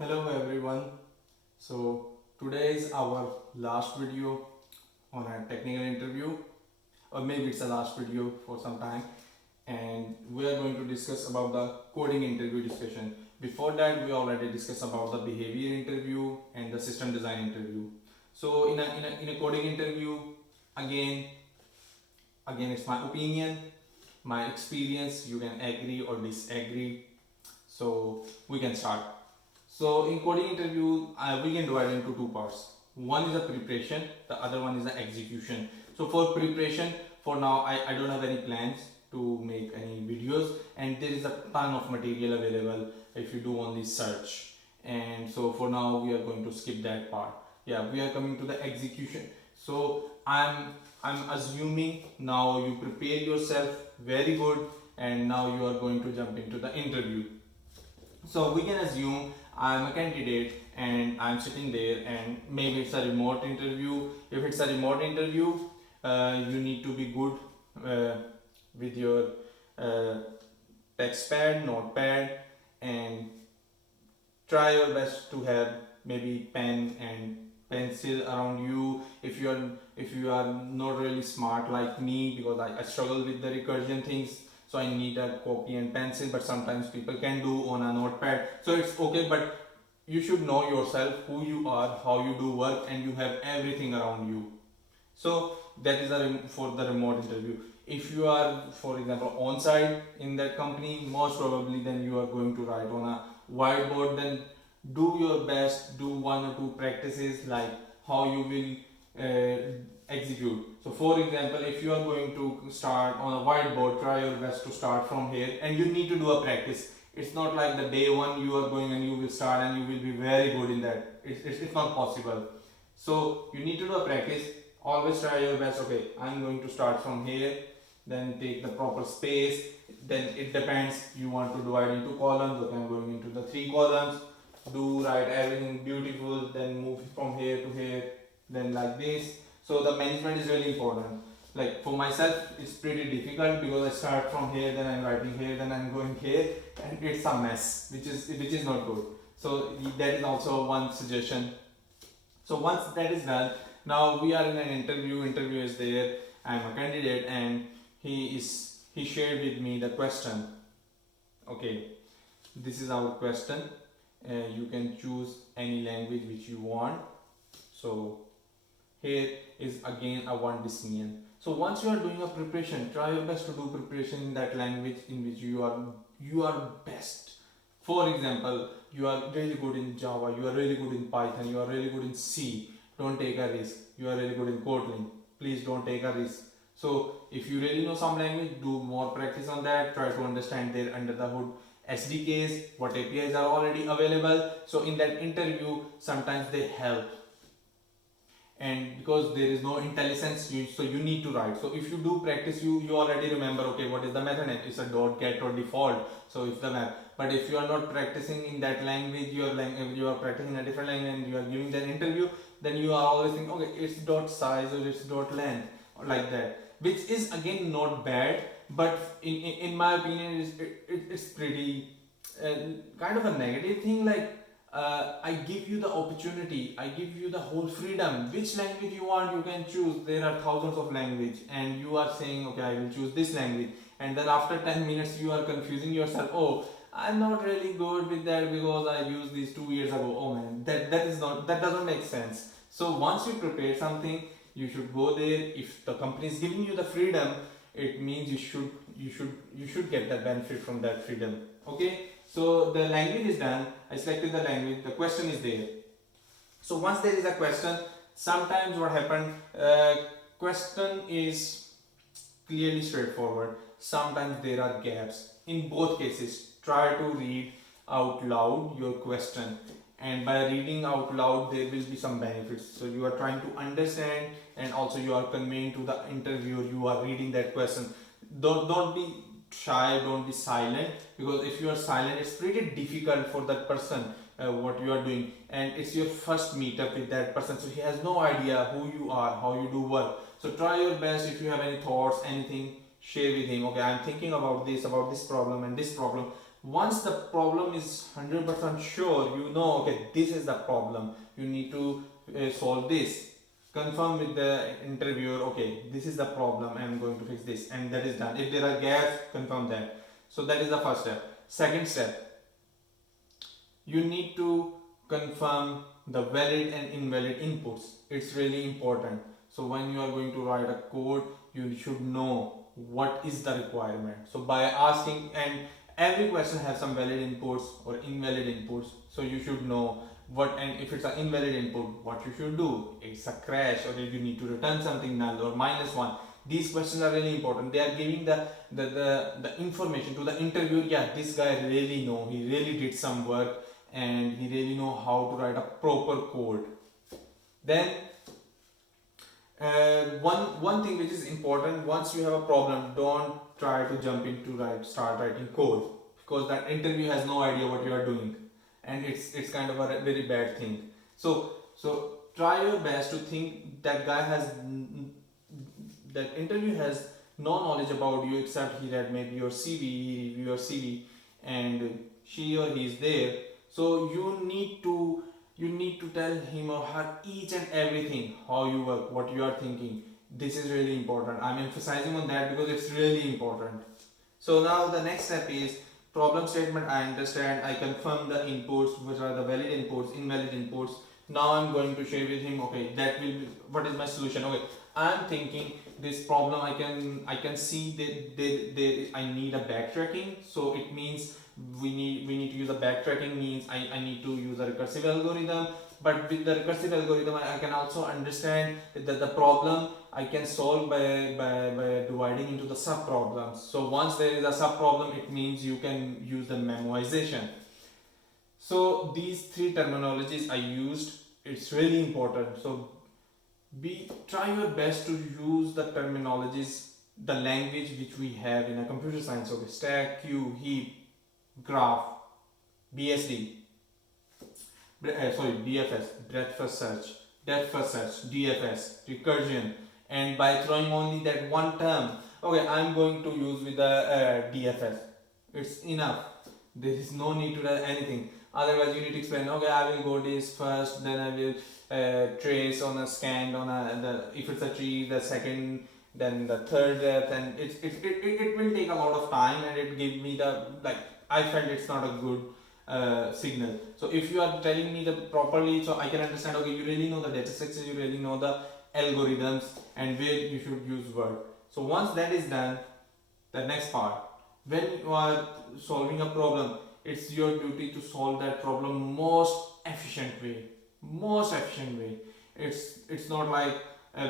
Hello everyone. So today is our last video on a technical interview, or maybe it's the last video for some time, and we are going to discuss about the coding interview discussion. Before that, we already discussed about the behavior interview and the system design interview. So in a coding interview, again it's my opinion, my experience. You can agree or disagree. So we can start. So in coding interview, we can divide into two parts. One is the preparation, the other one is the execution. So for preparation, for now, I don't have any plans to make any videos, and there is a ton of material available if you do only search. And so for now, we are going to skip that part. Yeah, we are coming to the execution. So I'm assuming now you prepare yourself very good, and now you are going to jump into the interview. So we can assume I'm a candidate and I'm sitting there, and maybe it's a remote interview. If it's a remote interview, you need to be good uh, with your uh, text pad, notepad, and try your best to have maybe pen and pencil around you. If you are not really smart like me, because I struggle with the recursion things, so I need a copy and pencil, but sometimes people can do on a notepad, so it's okay. But you should know yourself, who you are, how you do work, and you have everything around you. So that is for the remote interview. If you are, for example, on site in that company, most probably then you are going to write on a whiteboard. Then do your best, do one or two practices like how you will execute. So for example, if you are going to start on a whiteboard, try your best to start from here, and you need to do a practice. It's not like the day one you are going and you will start and you will be very good in that. It's not possible. So you need to do a practice. Always try your best. Okay, I'm going to start from here, then take the proper space. Then it depends, you want to divide into columns. Okay, I'm going into the three columns. Do write everything beautiful, then move from here to here, then like this. So the management is really important. Like for myself, it's pretty difficult because I start from here, then I'm writing here, then I'm going here, and it's a mess, which is not good. So that is also one suggestion. So once that is done, now we are in an interview. Interview is there. I'm a candidate, and he shared with me the question. Okay, this is our question. You can choose any language which you want. So here is again a one decision. So once you are doing a preparation, try your best to do preparation in that language in which you are best. For example, you are really good in Java, you are really good in Python, you are really good in C. Don't take a risk. You are really good in Kotlin. Please don't take a risk. So if you really know some language, do more practice on that. Try to understand their under the hood SDKs, what APIs are already available. So in that interview, sometimes they help, and because there is no intelligence, so you need to write. So if you do practice, you already remember, okay, what is the method name? It's a dot get or default, so it's the map. But if you are not practicing in that language, you are practicing a different language and you are giving that interview, then you are always thinking, okay, it's dot size or it's dot length or like that, which is again not bad, but in my opinion it's pretty uh, kind of a negative thing. Like I give you the opportunity, I give you the whole freedom. Which language you want, you can choose. There are thousands of language, and you are saying, okay, I will choose this language. And then after 10 minutes, you are confusing yourself. Oh, I'm not really good with that because I used this 2 years ago. Oh man, that doesn't make sense. So once you prepare something, you should go there. If the company is giving you the freedom, it means you should get the benefit from that freedom. Okay, so the language is done. I selected the language. The question is there. So once there is a question, sometimes what happened, question is clearly straightforward. Sometimes there are gaps. In both cases, try to read out loud your question, and by reading out loud there will be some benefits. So you are trying to understand, and also you are conveying to the interviewer, you are reading that question. Don't be shy, don't be silent, because if you are silent, it's pretty difficult for that person what you are doing, and it's your first meetup with that person, so he has no idea who you are, how you do work. So try your best. If you have any thoughts, anything, share with him. Okay, I'm thinking about this problem and this problem. Once the problem is 100% sure, you know, okay, this is the problem, you need to solve this. Confirm with the interviewer, okay, this is the problem, I am going to fix this, and that is done. If there are gaps, confirm that. So that is the first step. Second step, you need to confirm the valid and invalid inputs. It's really important. So when you are going to write a code, you should know what is the requirement. So by asking, and every question has some valid inputs or invalid inputs, so you should know what. And if it's an invalid input, what you should do. It's a crash, or if you need to return something null or -1. These questions are really important. They are giving the information to the interviewer. Yeah, this guy really know, he really did some work, and he really know how to write a proper code. Then one thing which is important, once you have a problem, don't try to jump into start writing code, because that interview has no idea what you are doing, and it's kind of a very bad thing. So try your best to think that guy has that interview has no knowledge about you, except he read maybe your CV, he reviewed your CV, and she or he is there. So you need to tell him or her each and everything, how you work, what you are thinking. This is really important. I'm emphasizing on that because it's really important. So now the next step is problem statement. I understand, I confirm the inputs, which are the valid inputs, invalid inputs. Now I'm going to share with him, okay, that will be, what is my solution. Okay, I'm thinking this problem, I can see that I need a backtracking. So it means we need to use a backtracking, means I need to use a recursive algorithm. But with the recursive algorithm, I can also understand that the problem I can solve by dividing into the sub problems. So once there is a sub problem, it means you can use the memoization. So these three terminologies I used, it's really important. So try your best to use the terminologies, the language which we have in a computer science. Okay, stack, queue, heap, graph, BSD, BFS, breadth first search, depth first search, DFS, recursion, and by throwing only that one term, okay, I'm going to use with the DFS. It's enough. There is no need to write anything. Otherwise, you need to explain. Okay, I will go this first, then I will trace on a scan on if it's a tree, the second, then the third depth, and it will take a lot of time, and it give me the I felt it's not a good signal. So if you are telling me the properly, so I can understand. Okay, you really know the data structures, you really know the algorithms, and where you should use word. So once that is done, the next part, when you are solving a problem, it's your duty to solve that problem most efficient way. It's not like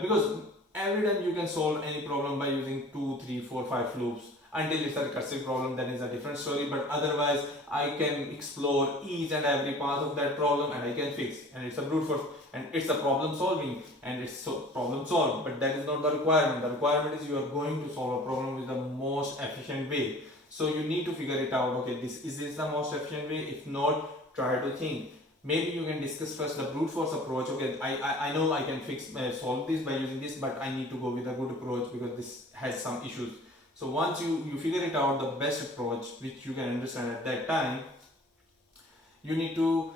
because every time you can solve any problem by using 2, 3, 4, 5 loops. Until it's a recursive problem, then it's a different story. But otherwise, I can explore each and every part of that problem, and I can fix. And it's a brute force, and it's a problem solving, and it's problem solved. But that is not the requirement. The requirement is you are going to solve a problem with the most efficient way. So you need to figure it out. Okay, is this the most efficient way? If not, try to think. Maybe you can discuss first the brute force approach. Okay, I know I can solve this by using this, but I need to go with a good approach because this has some issues. So once you figure it out, the best approach which you can understand at that time, you need to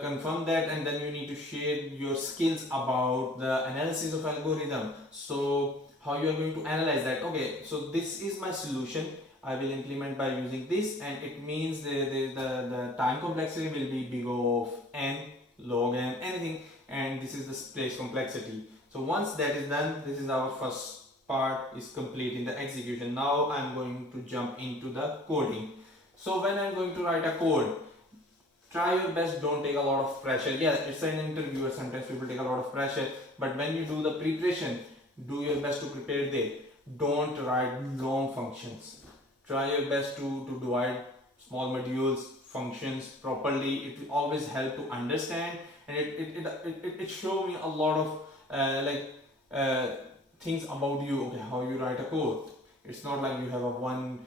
confirm that, and then you need to share your skills about the analysis of algorithm. So how you are going to analyze that. Okay, so this is my solution, I will implement by using this, and it means the time complexity will be big of n, log n, anything, and this is the space complexity. So once that is done, this is our first part is complete in the execution. Now I'm going to jump into the coding. So when I'm going to write a code, try your best, don't take a lot of pressure. Yeah, it's an interviewer, sometimes people take a lot of pressure, but when you do the preparation, do your best to prepare there. Don't write long functions. Try your best to divide small modules, functions properly. It will always help to understand, and it show me a lot of things about you. Okay, how you write a code. It's not like you have a one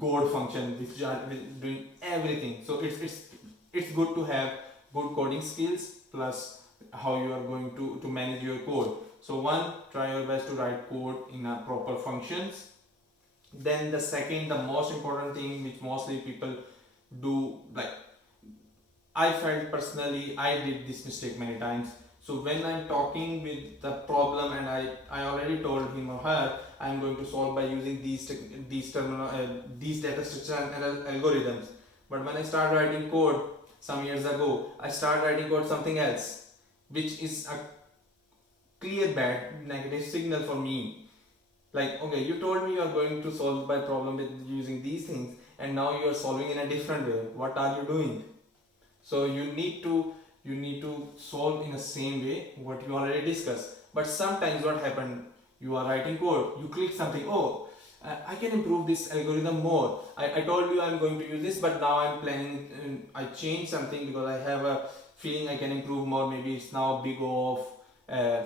code function which are doing everything. So it's good to have good coding skills plus how you are going to manage your code. So one, try your best to write code in a proper functions. Then the second, the most important thing which mostly people do, like I felt personally I did this mistake many times. So when I'm talking with the problem and I already told him or her I'm going to solve by using these data structure and algorithms. But when I start writing code some years ago, I start writing code something else, which is a clear bad negative signal for me. Like, okay, you told me you are going to solve my problem with using these things, and now you are solving in a different way. What are you doing? So you need to solve in the same way what you already discussed. But sometimes what happened, you are writing code, you click something, oh, I can improve this algorithm more. I told you I'm going to use this, but now I'm planning, I change something because I have a feeling I can improve more. Maybe it's now big of uh,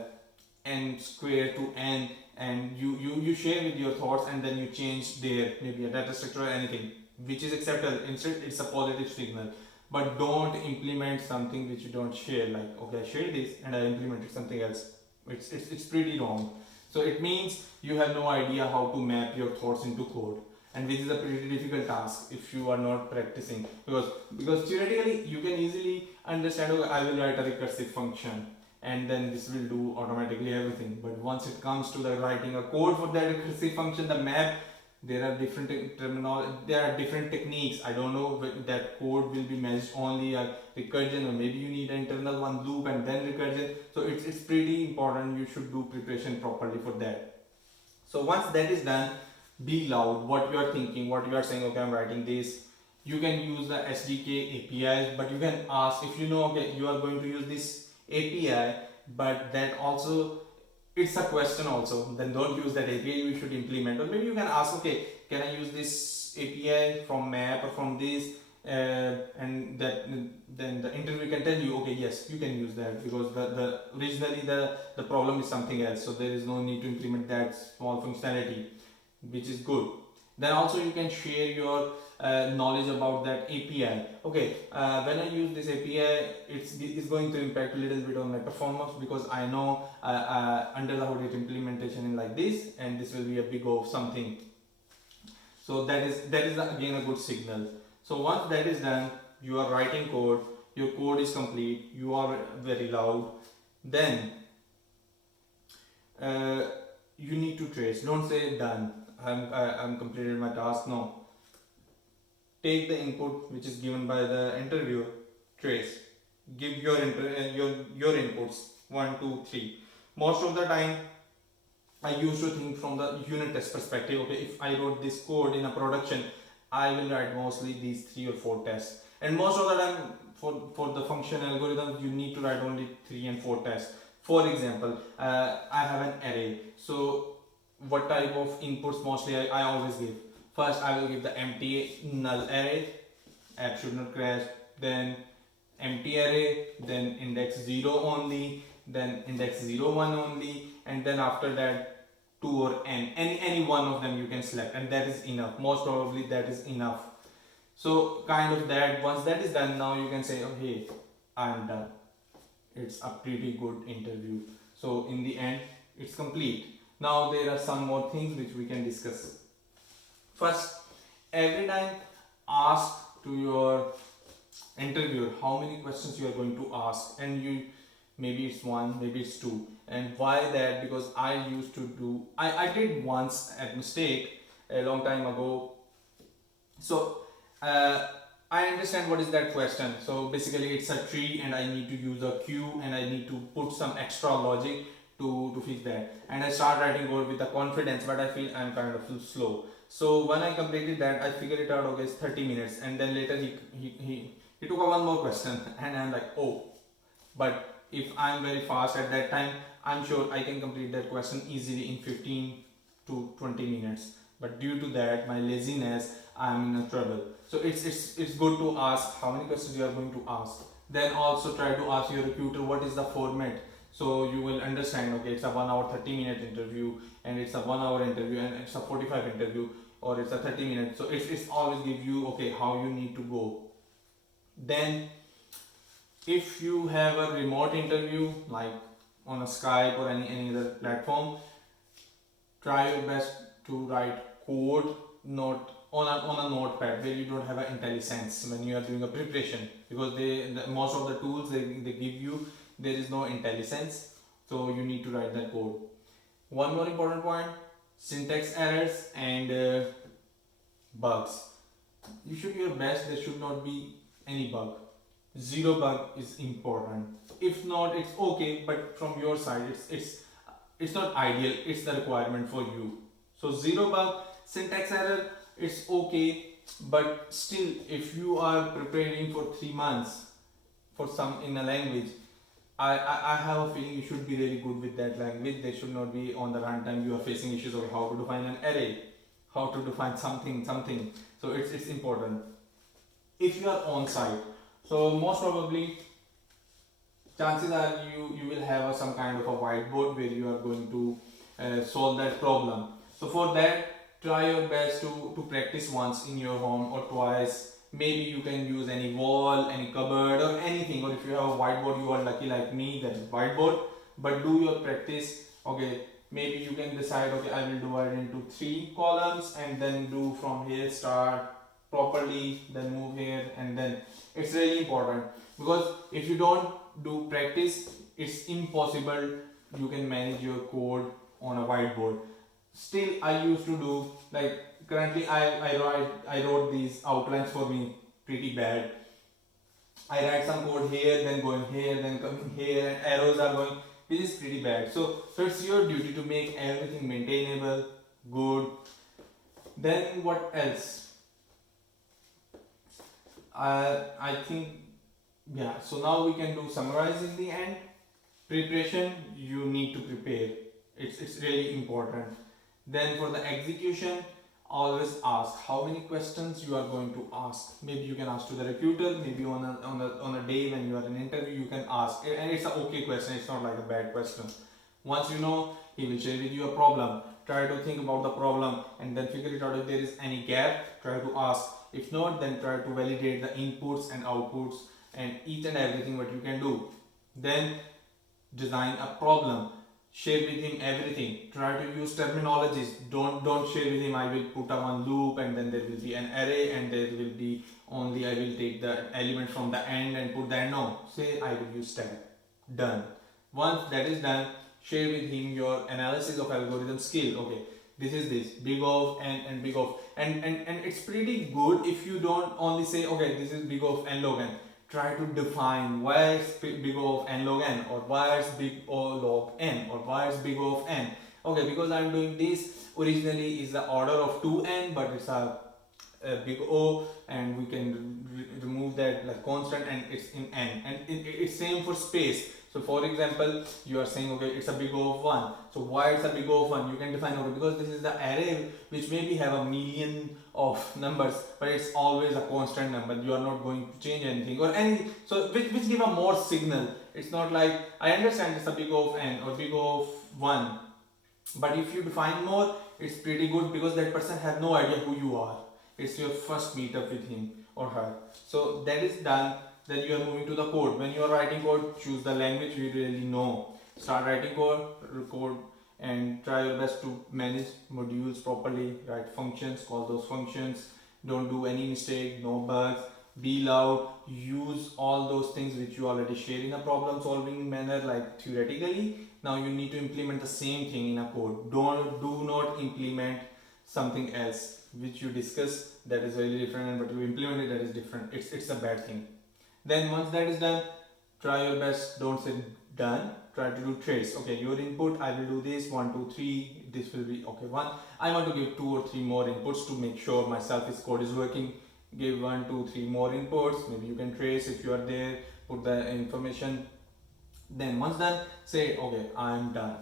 n square to n, and you share with your thoughts and then you change there, maybe a data structure or anything, which is acceptable. Instead, it's a positive signal. But don't implement something which you don't share. Like, okay, I shared this and I implemented something else. It's pretty wrong. So it means you have no idea how to map your thoughts into code, and which is a pretty difficult task if you are not practicing. Because theoretically you can easily understand, okay, I will write a recursive function and then this will do automatically everything. But once it comes to the writing a code for that recursive function, the map, there are different there are different techniques. I don't know that code will be managed only a recursion, or maybe you need an internal one loop and then recursion. So it's pretty important. You should do preparation properly for that. So once that is done, be loud what you are thinking, what you are saying. Okay, I'm writing this. You can use the SDK APIs, but you can ask, if you know, okay, you are going to use this API, but that also, it's a question also, then don't use that API, you should implement. Or maybe you can ask, okay, can I use this API from map or from this, and that then the interview can tell you, okay, yes, you can use that, because the originally the problem is something else, so there is no need to implement that small functionality, which is good. Then also you can share your knowledge about that API. Okay, when I use this API, it's going to impact a little bit on my performance, because I know under the hood implementation in like this, and this will be a big of something. So that is again a good signal. So once that is done, you are writing code, your code is complete, you are very loud. Then uh, you need to trace. Don't say done. I'm completed my task. No, take the input which is given by the interviewer, trace, give your inputs 1 2 3. Most of the time I used to think from the unit test perspective. Okay, if I wrote this code in a production, I will write mostly these 3 or 4 tests, and most of the time for the function algorithm you need to write only 3 and 4 tests. For example, I have an array. So what type of inputs mostly I always give? First I will give the empty null array, app should not crash. Then empty array, then index 0 only, then index 0 1 only, and then after that 2 or n, any one of them you can select, and that is enough. Most probably that is enough. So kind of that, once that is done, now you can say, oh hey, I'm done. It's a pretty good interview. So in the end, it's complete. Now there are some more things which we can discuss. First, every time ask to your interviewer how many questions you are going to ask, and you, maybe it's one, maybe it's two. And why that? Because I did once a mistake a long time ago. So I understand what is that question. So basically it's a tree and I need to use a queue and I need to put some extra logic to fix that. And I start writing code with the confidence, but I feel I'm kind of slow. So when I completed that, I figured it out, okay, it's 30 minutes. And then later he took one more question and I'm like, oh, but if I'm very fast at that time, I'm sure I can complete that question easily in 15 to 20 minutes. But due to that, my laziness, I'm in a trouble. So it's good to ask how many questions you are going to ask. Then also try to ask your recruiter what is the format. So you will understand, okay, it's a 1 hour 30-minute interview, and it's a 1 hour interview, and it's a 45 interview, or it's a 30 minutes. So it's always give you, okay, how you need to go. Then if you have a remote interview like on a Skype or any other platform, try your best to write code not on a notepad where you don't have an IntelliSense when you are doing a preparation, because most of the tools they give you, there is no IntelliSense, so you need to write that code. One more important point: syntax errors and bugs. You should do your best, there should not be any bug. Zero bug is important. If not, it's okay, but from your side, it's not ideal, it's the requirement for you. So zero bug, syntax error, it's okay, but still if you are preparing for 3 months for some in a language, I have a feeling you should be really good with that language. There should not be on the runtime you are facing issues of how to define an array, how to define something. So it's important. If you are on site, so most probably chances are you will have some kind of a whiteboard where you are going to solve that problem. So for that, try your best to practice once in your home or twice. Maybe you can use any wall, any cupboard or anything, or if you have a whiteboard, you are lucky like me, that is whiteboard. But do your practice. Okay, maybe you can decide, okay, I will divide into 3 columns and then do from here, start properly, then move here, and then it's really important, because if you don't do practice, it's impossible you can manage your code on a whiteboard. Still, I used to do, like currently I wrote these outlines for me pretty bad. I write some code here, then going here, then coming here, and arrows are going. This is pretty bad. So it's your duty to make everything maintainable, good. Then what else? I think, yeah. So now we can do summarize in the end. Preparation, you need to prepare. It's really important. Then for the execution, always ask how many questions you are going to ask. Maybe you can ask to the recruiter, maybe on a day when you are in an interview, you can ask, and it's an okay question, it's not like a bad question. Once you know, he will share with you a problem. Try to think about the problem and then figure it out. If there is any gap, try to ask. If not, then try to validate the inputs and outputs and each and everything what you can do. Then design a problem. Share with him everything. Try to use terminologies. Don't share with him, I will put a one loop and then there will be an array and there will be only I will take the element from the end and put that. No, say I will use tag. Done. Once that is done, share with him your analysis of algorithm skill. Okay, this is this big of and big of, and it's pretty good if you don't only say, okay, this is big of n log n. Try to define why is big O of n log n, or why is big O log n, or why is big O of n. Okay, because I'm doing this, originally is the order of 2n, but it's a big O, and we can remove that like constant, and it's in n, and it's same for space. So for example, you are saying, okay, it's a big O of 1. So why it's a big O of 1? You can define, okay, because this is the array which maybe have a million of numbers, but it's always a constant number. You are not going to change anything or any. So which give a more signal. It's not like, I understand it's a big O of n or big O of 1, but if you define more, it's pretty good, because that person has no idea who you are. It's your first meetup with him or her. So that is done. Then you are moving to the code. When you are writing code, choose the language you really know. Start writing code, and try your best to manage modules properly. Write functions, call those functions. Don't do any mistake, no bugs. Be loud. Use all those things which you already share in a problem solving manner, like theoretically. Now you need to implement the same thing in a code. Do not implement something else which you discuss that is very different, and but you implement it that is different. It's a bad thing. Then once that is done, try your best. Don't say done. Try to do trace. Okay, your input, I will do this 1 2 3. This will be okay. One, I want to give 2 or 3 more inputs to make sure my selfish code is working. Give 1 2 3 more inputs. Maybe you can trace if you are there. Put the information. Then once done, say okay, I'm done.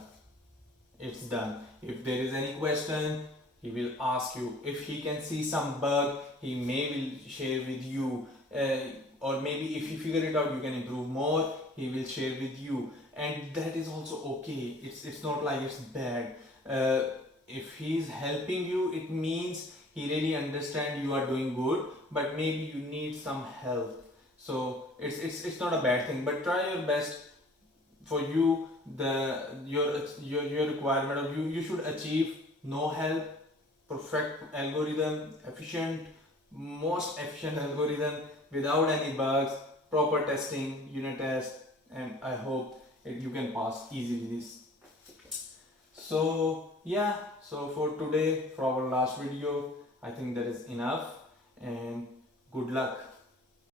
It's done. If there is any question, he will ask you. If he can see some bug, he may will share with you. Or maybe if you figure it out, you can improve more, he will share with you, and that is also okay. It's not like it's bad. If he is helping you, it means he really understands you are doing good, but maybe you need some help. So it's not a bad thing, but try your best. For you, your requirement, or you should achieve no help perfect algorithm, most efficient algorithm without any bugs, proper testing, unit test, and I hope you can pass easily this. So yeah, so for today, for our last video, I think that is enough, and good luck.